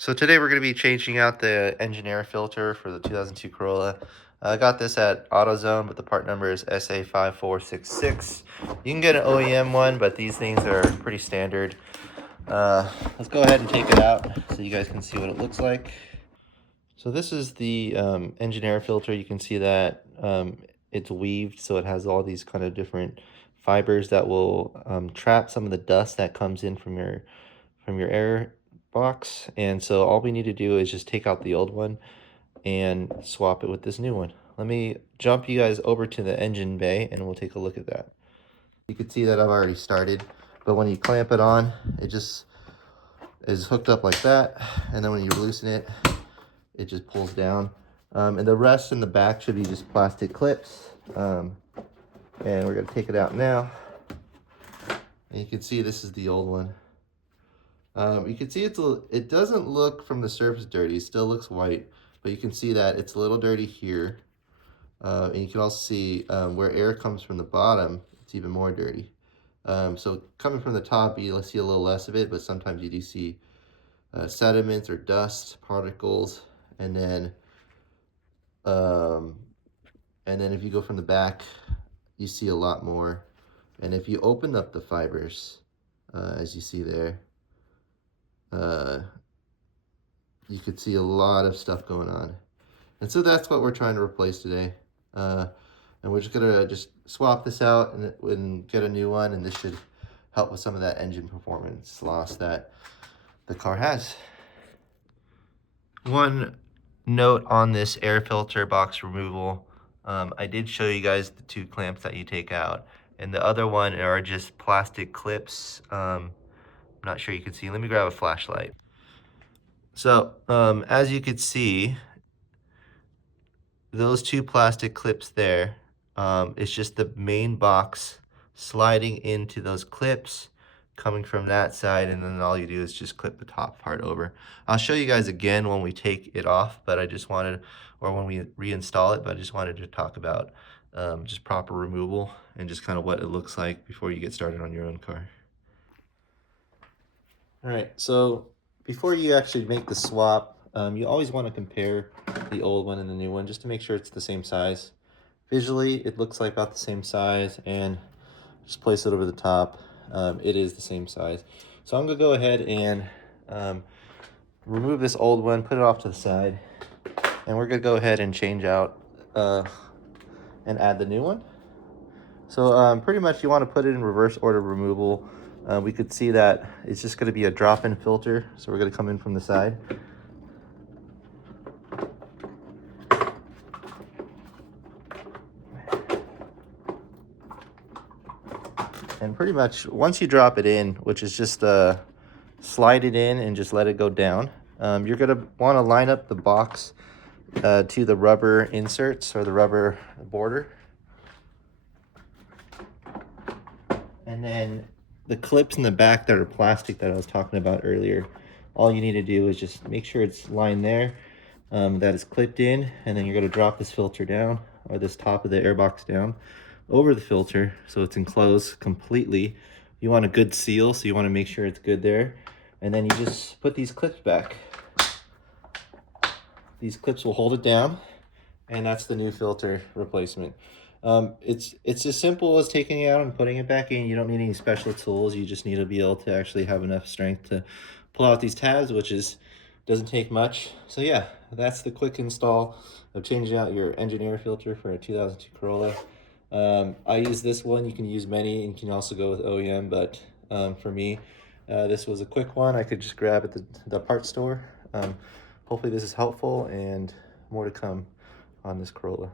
So today we're going to be changing out the engine air filter for the 2002 Corolla. I got this at AutoZone, but the part number is SA5466. You can get an OEM one, but these things are pretty standard. Let's go ahead and take it out so you guys can see what it looks like. So this is the engine air filter. You can see that it's weaved, so it has all these kind of different fibers that will trap some of the dust that comes in from your air box. And so all we need to do is just take out the old one and swap it with this new one. Let me jump you guys over to the engine bay and we'll take a look at that. You can see that I've already started, but when you clamp it on, it just is hooked up like that, and then when you loosen it, it just pulls down. And the rest in the back should be just plastic clips. And we're gonna take it out now. And you can see this is the old one. You can see it doesn't look from the surface dirty. It still looks white, but you can see that it's a little dirty here. And you can also see where air comes from the bottom, it's even more dirty. So coming from the top, you'll see a little less of it, but sometimes you do see sediments or dust particles. And then if you go from the back, you see a lot more. And if you open up the fibers, as you see there, you could see a lot of stuff going on. And so that's what we're trying to replace today. And we're just gonna swap this out and get a new one, and this should help with some of that engine performance loss that the car has. One note on this air filter box removal, I did show you guys the two clamps that you take out, and the other one are just plastic clips. I'm not sure you can see. Let me grab a flashlight. So as you could see, those two plastic clips there, it's just the main box sliding into those clips coming from that side, and then all you do is just clip the top part over. I'll show you guys again when we take it off, but I just wanted, or when we reinstall it, but I just wanted to talk about just proper removal and just kind of what it looks like before you get started on your own car. All right, so before you actually make the swap, you always want to compare the old one and the new one just to make sure it's the same size. Visually, it looks like about the same size, and just place it over the top. It is the same size. So I'm gonna go ahead and remove this old one, put it off to the side, and we're gonna go ahead and change out and add the new one. So pretty much you want to put it in reverse order removal. We could see that it's just going to be a drop-in filter, so we're going to come in from the side. And pretty much once you drop it in, which is just slide it in and just let it go down, you're going to want to line up the box to the rubber inserts or the rubber border. And then the clips in the back that are plastic that I was talking about earlier, all you need to do is just make sure it's lined there, that is clipped in, and then you're going to drop this filter down, or this top of the airbox down, over the filter so it's enclosed completely. You want a good seal, so you want to make sure it's good there. And then you just put these clips back. These clips will hold it down, and that's the new filter replacement. It's as simple as taking it out and putting it back in. You don't need any special tools. You just need to be able to actually have enough strength to pull out these tabs, which doesn't take much. So yeah, that's the quick install of changing out your engine air filter for a 2002 Corolla. I use this one. You can use many, and you can also go with OEM, but for me, this was a quick one I could just grab at the parts store. Hopefully this is helpful, and more to come on this Corolla.